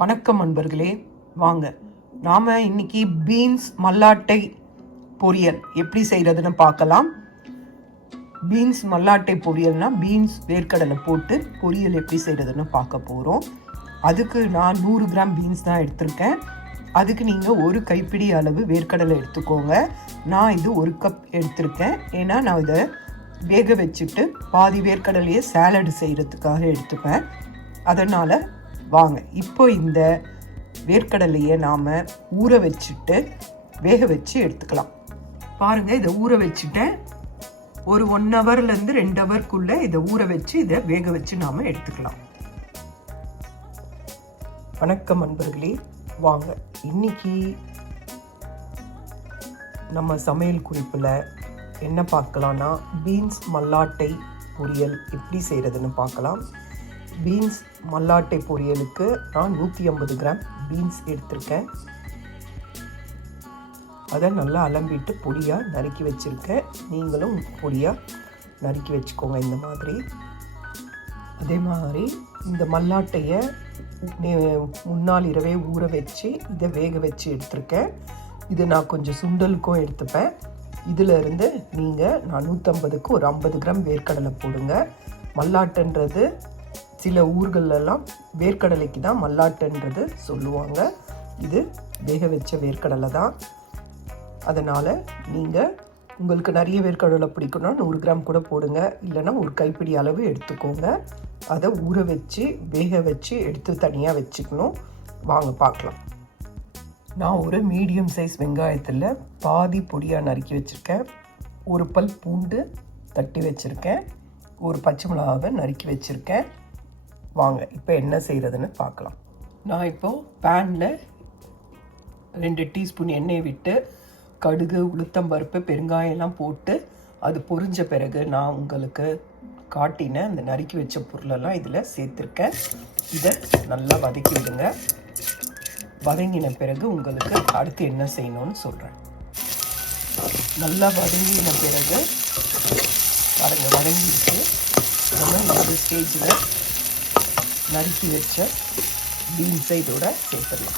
வணக்கம் நண்பர்களே, வாங்க நாம் இன்னைக்கு பீன்ஸ் மல்லாட்டை பொரியல் எப்படி செய்கிறதுன்னு பார்க்கலாம். பீன்ஸ் மல்லாட்டை பொரியல்னா பீன்ஸ் வேர்க்கடலை போட்டு பொரியல் எப்படி செய்கிறதுன்னு பார்க்க போகிறோம். அதுக்கு நான் 100 கிராம் பீன்ஸ் தான் எடுத்திருக்கேன். அதுக்கு நீங்கள் ஒரு கைப்பிடி அளவு வேர்க்கடலை எடுத்துக்கோங்க. நான் இது 1 கப் எடுத்திருக்கேன். ஏன்னா நான் இதை வேக வச்சுட்டு பாதி வேர்க்கடலையே சாலடு செய்கிறதுக்காக எடுத்துப்பேன். அதனால் வாங்க இப்போ இந்த வேர்க்கடலையை நாம் ஊற வச்சுட்டு வேக வச்சு எடுத்துக்கலாம். பாருங்கள், இதை ஊற வச்சுட்டேன். ஒரு 1 ஹவர்லேருந்து 2 ஹவர்க்குள்ளே இதை ஊற வச்சு இதை வேக வச்சு நாம் எடுத்துக்கலாம். வணக்கம் நண்பர்களே, வாங்க இன்னைக்கு நம்ம சமையல் குறிப்பில் என்ன பார்க்கலான்னா பீன்ஸ் மல்லாட்டை பொரியல் எப்படி செய்கிறதுன்னு பார்க்கலாம். பீன்ஸ் மல்லாட்டை பொரியலுக்கு நான் 150 கிராம் பீன்ஸ் எடுத்திருக்கேன். அதை நல்லா அலம்பிட்டு பொடியாக நறுக்கி வச்சுருக்கேன். நீங்களும் பொடியாக நறுக்கி வச்சுக்கோங்க இந்த மாதிரி. அதே மாதிரி இந்த மல்லாட்டையை முன்னாள் இரவே ஊற வச்சு இதை வேக வச்சு எடுத்திருக்கேன். இது நான் கொஞ்சம் சுண்டலுக்கும் எடுத்துப்பேன். இதிலிருந்து நீங்கள் நான் 150க்கு ஒரு 50 கிராம் வேர்க்கடலை போடுங்க. மல்லாட்டுன்றது சில ஊர்களெல்லாம் வேர்க்கடலைக்கு தான் மல்லாட்டுன்றது சொல்லுவாங்க. இது வேக வச்ச வேர்க்கடலை தான். அதனால் நீங்கள் உங்களுக்கு நிறைய வேர்க்கடலை பிடிக்கும்னா 100 கிராம் கூட போடுங்க. இல்லைன்னா ஒரு கைப்பிடி அளவு எடுத்துக்கோங்க. அதை ஊற வச்சு வேக வச்சு எடுத்து தனியாக வச்சுக்கணும். வாங்க பார்க்கலாம். நான் ஒரு மீடியம் சைஸ் வெங்காயத்தில் பாதி பொடியாக நறுக்கி வச்சுருக்கேன். ஒரு பல் பூண்டு தட்டி வச்சுருக்கேன். ஒரு பச்சை மிளகாவை நறுக்கி வச்சுருக்கேன். வாங்க இப்போ என்ன செய்கிறதுன்னு பார்க்கலாம். நான் இப்போது பேனில் 2 டீஸ்பூன் எண்ணெய் விட்டு கடுகு, உளுத்தம்பருப்பு, பெருங்காயம்லாம் போட்டு அது பொரிஞ்ச பிறகு நான் உங்களுக்கு காட்டின அந்த நறுக்கி வச்ச பொருளெல்லாம் இதில் சேர்த்துருக்கேன். இதை நல்லா வதக்கி விடுங்க. வதங்கின பிறகு உங்களுக்கு அடுத்து என்ன செய்யணும்னு சொல்கிறேன். நல்லா வதங்கின பிறகு பாருங்கள், வதங்கிட்டு நம்ம இந்த ஸ்டேஜில் நறுக்கி வச்ச பீன்ஸை இதோட சேர்த்துடலாம்.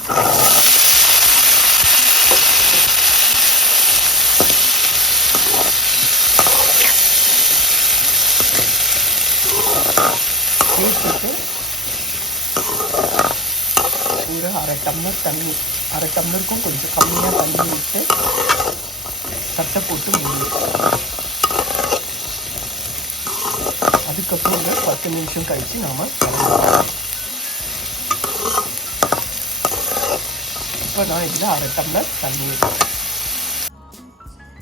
சேர்த்துட்டு ஒரு அரை டம்ளர் தண்ணி, அரை டம்ளருக்கும் கொஞ்சம் கம்மியாக தண்ணி விட்டு தட்டை போட்டு மூடி. அதுக்கப்புறம் 10 நிமிஷம் கழித்து நாம் இப்போ நான் இதில் அரை டம்ளர்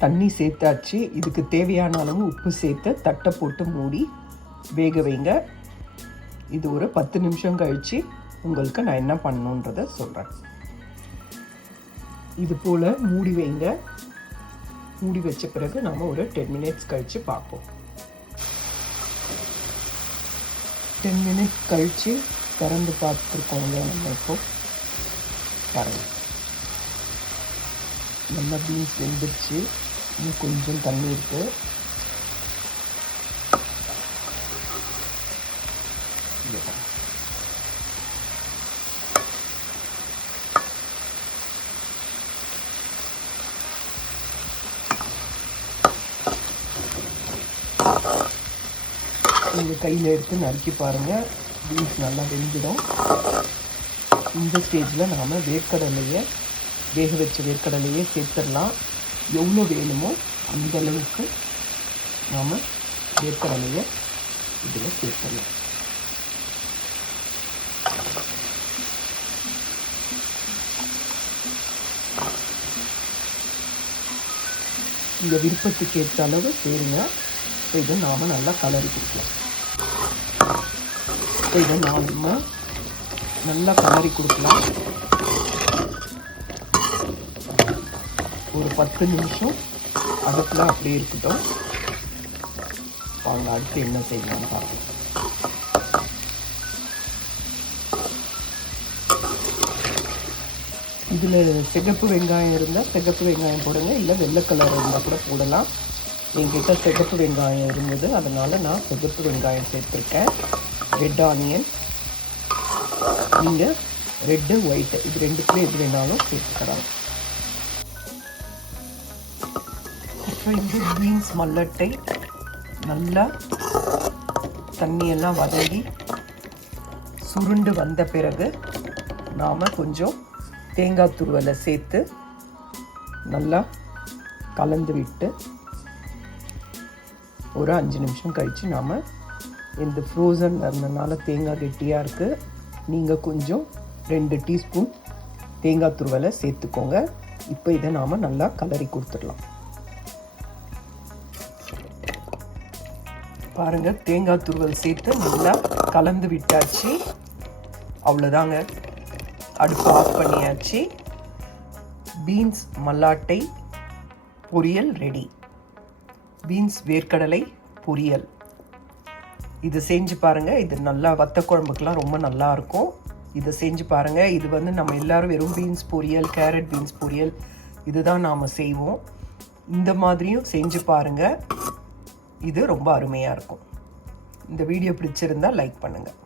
தண்ணி சேர்த்தாச்சு. இதுக்கு தேவையான அளவு உப்பு சேர்த்து தட்டை போட்டு மூடி வேக வைங்க. இது ஒரு 10 நிமிஷம் கழித்து உங்களுக்கு நான் என்ன பண்ணணுன்றதை சொல்கிறேன். இது போல் மூடி வைங்க. மூடி வச்ச பிறகு நாம் ஒரு 10 மினிட்ஸ் கழித்து பார்ப்போம். 10 மினிட்ஸ் கழித்து திறந்து பார்த்துருக்கோங்க. நம்ம இப்போ பாருங்கள், நல்லா பீன்ஸ் வெந்துடுச்சு. இன்னும் கொஞ்சம் தண்ணி இருக்குது. நீங்கள் கையில் எடுத்து நறுக்கி பாருங்கள், பீன்ஸ் நல்லா வெந்துடும். இந்த ஸ்டேஜில் நாம் வேர்க்கடலையை வேக வச்ச வேர்க்கடலையே சேர்த்துடலாம். எவ்வளோ வேணுமோ அந்த அளவுக்கு நாம் வேர்க்கடலையை இதில் சேர்த்துடலாம். இந்த விருப்பத்துக்கு ஏற்ற அளவு சேருங்க. இதை நாம் நல்லா கலரி கொடுக்கலாம். இதை நாம் நல்லா கலரி கொடுக்கலாம். ஒரு 10 நிமிஷம் அடுப்பில் அப்படியே இருக்கட்டும். வாங்க அடுத்து என்ன செய்யலாம்னு பார்க்கலாம். இதில் சிகப்பு வெங்காயம் இருந்தால் சிகப்பு வெங்காயம் போடுங்க. இல்லை வெள்ளை கலர் இருந்தால் கூட போடலாம். என்கிட்ட சிகப்பு வெங்காயம் இருந்தது, அதனால் நான் சிகப்பு வெங்காயம் சேர்த்துருக்கேன். ரெட் ஆனியன் நீங்கள் ரெட்டு ஒயிட்டு இது ரெண்டுத்துல எது வேணாலும் சேர்த்துக்கலாம். இப்போ இந்த பீன்ஸ் மல்லட்டை நல்லா தண்ணியெல்லாம் வதங்கி சுருண்டு வந்த பிறகு நாம் கொஞ்சம் தேங்காய் துருவலை சேர்த்து நல்லா கலந்து விட்டு ஒரு 5 நிமிஷம் கழித்து நாம் இந்த ஃப்ரோசன் இருந்ததுனால தேங்காய் கெட்டியாக இருக்குது, நீங்கள் கொஞ்சம் 2 டீஸ்பூன் தேங்காய் துருவலை சேர்த்துக்கோங்க. இப்போ இதை நாம் நல்லா கலரி கொடுத்துடலாம். பாருங்கள், தேங்காய் துருவல் சேர்த்து நல்லா கலந்து விட்டாச்சு. அவ்வளோதாங்க, அடுப்பு ஆஃப் பண்ணியாச்சு. பீன்ஸ் மல்லாட்டை பொரியல் ரெடி. பீன்ஸ் வேர்க்கடலை பொரியல் இது செஞ்சு பாருங்கள். இது நல்லா வத்த குழம்புக்கெலாம் ரொம்ப நல்லா இருக்கும். இதை செஞ்சு பாருங்கள். இது வந்து நம்ம எல்லோரும் வெறும் பீன்ஸ் பொரியல், கேரட் பீன்ஸ் பொரியல் இதுதான் நாம் செய்வோம். இந்த மாதிரியும் செஞ்சு பாருங்கள், இது ரொம்ப அருமையாக இருக்கும். இந்த வீடியோ பிடிச்சிருந்தால் லைக் பண்ணுங்கள்.